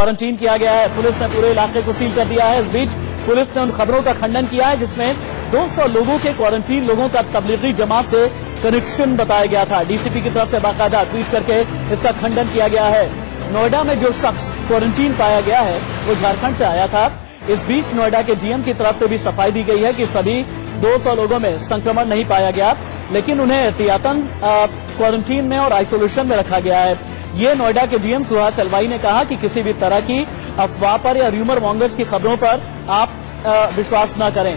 Quarantine किया गया है। पुलिस ने पूरे इलाके को सील कर दिया है। इस बीच पुलिस ने उन खबरों का खंडन किया है जिसमें 200 लोगों के क्वारंटीन लोगों का तबलीगी जमात से कनेक्शन बताया गया था। डीसीपी की तरफ से बाकायदा ट्वीट करके इसका खंडन किया गया है। नोएडा में जो शख्स क्वारंटीन पाया गया है वो झारखंड से आया था। इस बीच नोएडा के डीएम की तरफ से भी सफाई दी गई है कि सभी 200 लोगों में संक्रमण नहीं पाया गया, लेकिन उन्हें एहतियातन क्वारंटीन में और आइसोलेशन में रखा गया है। ये नोएडा के डीएम सुहास अलवाई ने कहा कि किसी भी तरह की अफवाह पर या र्यूमर मॉन्गर्स की खबरों पर आप विश्वास न करें।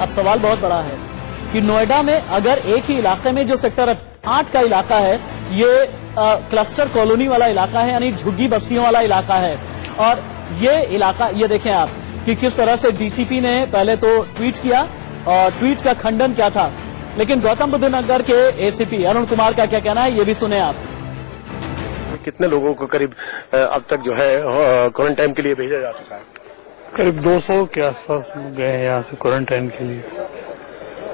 अब सवाल बहुत बड़ा है कि नोएडा में अगर एक ही इलाके में जो सेक्टर 8 का इलाका है ये क्लस्टर कॉलोनी वाला इलाका है, यानी झुग्गी बस्तियों वाला इलाका है, और ये इलाका ये देखें आप कि किस तरह से डीसीपी ने पहले तो ट्वीट किया और ट्वीट का खंडन क्या था, लेकिन गौतम बुद्ध नगर के एसीपी अरुण कुमार का क्या कहना है ये भी सुने आप। कितने लोगों को करीब अब तक जो है क्वारंटाइन के लिए भेजा जा चुका है? करीब 200 के आसपास गए हैं यहाँ से क्वारंटाइन के लिए।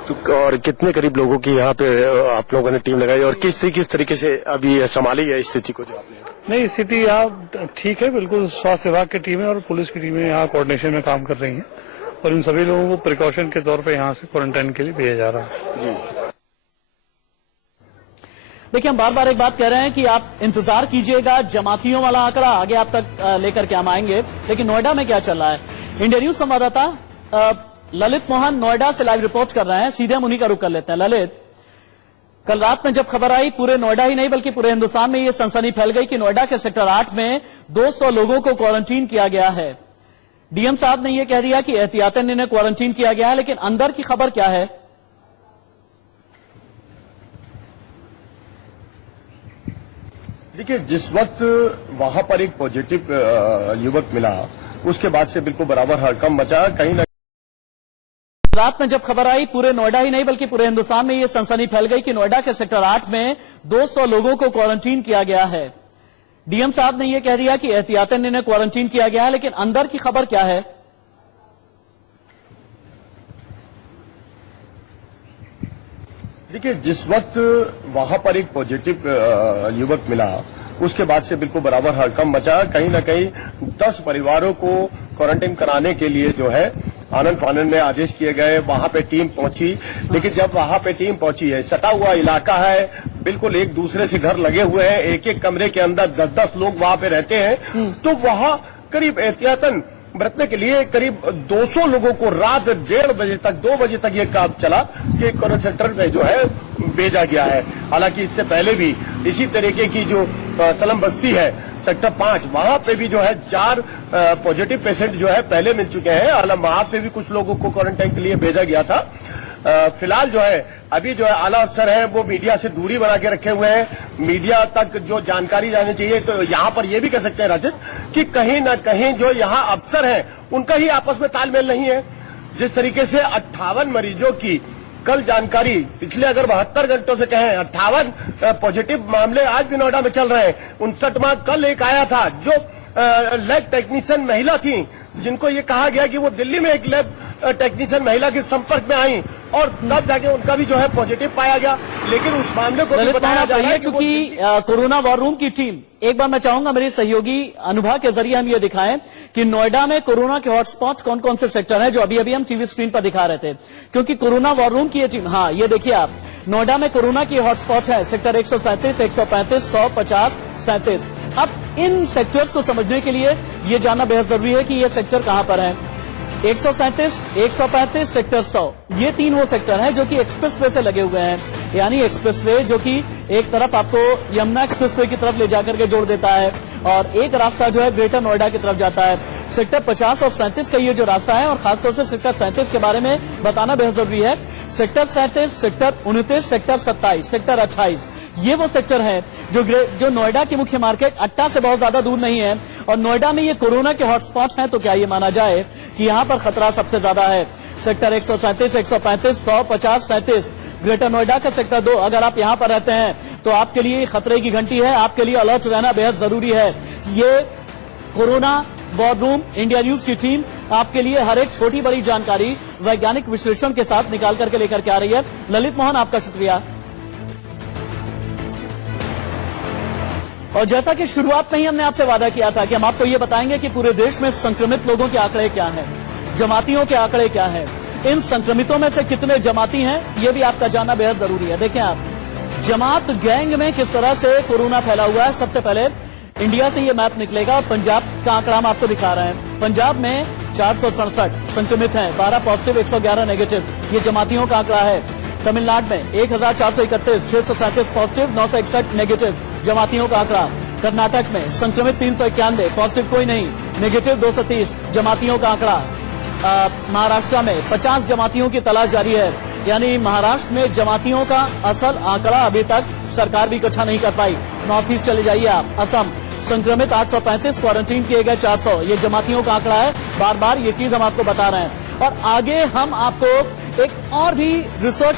तो और कितने करीब लोगों की यहाँ पे आप लोगों ने टीम लगाई और किस तरीके से अभी संभाली है स्थिति को जो आपने? नहीं, स्थिति यहाँ ठीक है, बिल्कुल स्वास्थ्य विभाग की टीमें और पुलिस की टीमें यहाँ कोऑर्डिनेशन में काम कर रही हैं और इन सभी लोगों को प्रिकॉशन के तौर पे यहाँ से क्वारंटाइन के लिए भेजा जा रहा है। जी देखिए, हम बार बार एक बात कह रहे हैं कि आप इंतजार कीजिएगा, जमातियों वाला आंकड़ा आगे आप तक लेकर के हम आएंगे, लेकिन नोएडा में क्या चल रहा है। इंडिया न्यूज संवाददाता ललित मोहन नोएडा से लाइव रिपोर्ट कर रहे हैं। सीधे हम उन्हीं का रुख कर लेते हैं। ललित, कल रात में जब खबर आई पूरे नोएडा ही नहीं बल्कि पूरे हिंदुस्तान में ये सनसनी फैल गई कि नोएडा के सेक्टर 8 में 200 लोगों को क्वारंटीन किया गया है। डीएम साहब ने यह कह दिया कि एहतियातन इन्हें क्वारंटीन किया गया है, लेकिन अंदर की खबर क्या है? देखिए, जिस वक्त वहां पर एक पॉजिटिव युवक मिला उसके बाद से बिल्कुल बराबर हड़कंप मचा। कहीं न रात में जब खबर आई पूरे नोएडा ही नहीं बल्कि पूरे हिंदुस्तान में ये सनसनी फैल गई कि नोएडा के सेक्टर 8 में 200 लोगों को क्वारंटीन किया गया है। डीएम साहब ने यह कह दिया कि एहतियातन इन्हें क्वारंटीन किया गया है, लेकिन अंदर की खबर क्या है? देखिए, जिस वक्त वहां पर एक पॉजिटिव युवक मिला उसके बाद से बिल्कुल बराबर हड़कंप मचा। कहीं न कहीं 10 परिवारों को क्वारंटाइन कराने के लिए जो है आनंद फानंद में आदेश किए गए। वहां पे टीम पहुंची, लेकिन जब वहां पे टीम पहुंची है, सटा हुआ इलाका है, बिल्कुल एक दूसरे से घर लगे हुए हैं, एक एक कमरे के अंदर 10-10 लोग वहां पे रहते हैं, तो वहां करीब एहतियातन बरतने के लिए करीब 200 लोगों को रात 1:30 बजे तक 2 बजे तक ये काम चला कि कोरोना सेंटर में जो है भेजा गया है। हालांकि इससे पहले भी इसी तरीके की जो सलम बस्ती है सेक्टर 5 वहां पे भी जो है 4 पॉजिटिव पेशेंट जो है पहले मिल चुके हैं। हालांकि वहां पे भी कुछ लोगों को क्वारंटाइन के लिए भेजा गया था। फिलहाल जो है अभी जो है आला अफसर है वो मीडिया से दूरी बना के रखे हुए हैं। मीडिया तक जो जानकारी जानी चाहिए, तो यहाँ पर ये भी कह सकते हैं राजद कि कहीं न कहीं जो यहाँ अफसर हैं उनका ही आपस में तालमेल नहीं है। जिस तरीके से 58 मरीजों की कल जानकारी पिछले अगर 72 घंटों से कहें 58 पॉजिटिव मामले आज भी नोएडा में चल रहे हैं। 59वां कल एक आया था जो लैब टेक्नीशियन महिला थी, जिनको ये कहा गया कि वो दिल्ली में एक लैब टेक्नीशियन महिला के संपर्क में आई और तब जाके उनका भी जो है पॉजिटिव पाया गया, लेकिन उस मामले को भी बताया जा रहा है चूंकि कोरोना वॉर रूम की टीम, एक बार मैं चाहूंगा मेरे सहयोगी अनुभव के जरिए हम ये दिखाएं कि नोएडा में कोरोना के हॉटस्पॉट कौन कौन से सेक्टर हैं जो अभी अभी हम टीवी स्क्रीन पर दिखा रहे थे, क्योंकि कोरोना वॉर रूम की ये टीम, हाँ ये देखिए आप, नोएडा में कोरोना की हॉटस्पॉट है सेक्टर 137, 135, 150, 37। अब इन सेक्टर्स को समझने के लिए ये जानना बेहद जरूरी है कि ये सेक्टर कहां पर है। 137, 135, सेक्टर 100, ये 3 वो सेक्टर हैं जो कि एक्सप्रेसवे से लगे हुए हैं, यानी एक्सप्रेसवे जो कि एक तरफ आपको यमुना एक्सप्रेसवे की तरफ ले जाकर के जोड़ देता है और एक रास्ता जो है ग्रेटर नोएडा की तरफ जाता है। सेक्टर 50 और 37 का ये जो रास्ता है, और खासतौर से सेक्टर 37 के बारे में बताना बेहद जरूरी है। सेक्टर 37, सेक्टर 29, सेक्टर 27, सेक्टर 28, ये वो सेक्टर है जो नोएडा की मुख्य मार्केट अट्टा से बहुत ज्यादा दूर नहीं है, और नोएडा में ये कोरोना के हॉटस्पॉट हैं, तो क्या ये माना जाए कि यहां पर खतरा सबसे ज्यादा है। सेक्टर 137, 135, 150, 37, ग्रेटर नोएडा का सेक्टर 2, अगर आप यहां पर रहते हैं तो आपके लिए खतरे की घंटी है, आपके लिए अलर्ट रहना बेहद जरूरी है। ये corona war room India news की टीम आपके लिए हर एक छोटी बड़ी जानकारी वैज्ञानिक विश्लेषण के साथ निकाल करके लेकर के आ रही है। ललित मोहन, आपका शुक्रिया। और जैसा कि शुरुआत में ही हमने आपसे वादा किया था कि हम आपको ये बताएंगे कि पूरे देश में संक्रमित लोगों के आंकड़े क्या हैं, जमातियों के आंकड़े क्या हैं, इन संक्रमितों में से कितने जमाती हैं, ये भी आपका जानना बेहद जरूरी है। देखें आप, जमात गैंग में किस तरह से कोरोना फैला हुआ है। सबसे पहले इंडिया से ये मैप निकलेगा और पंजाब का आंकड़ा हम आपको दिखा रहे हैं। पंजाब में 467 संक्रमित हैं, 12 पॉजिटिव, 111 नेगेटिव, ये जमातियों का आंकड़ा है। तमिलनाडु में 1431, 637 पॉजिटिव, 961 नेगेटिव, जमातियों का आंकड़ा। कर्नाटक में संक्रमित 391, पॉजिटिव कोई नहीं, नेगेटिव 230, जमातियों का आंकड़ा। महाराष्ट्र में 50 जमातियों की तलाश जारी है, यानी महाराष्ट्र में जमातियों का असल आंकड़ा अभी तक सरकार भी इकट्ठा नहीं कर पाई। नॉर्थ ईस्ट चले जाइए आप, असम संक्रमित 835, क्वारंटीन किए गए 400, ये जमातियों का आंकड़ा है। बार बार ये चीज हम आपको बता रहे हैं और आगे हम आपको एक और भी रिसर्च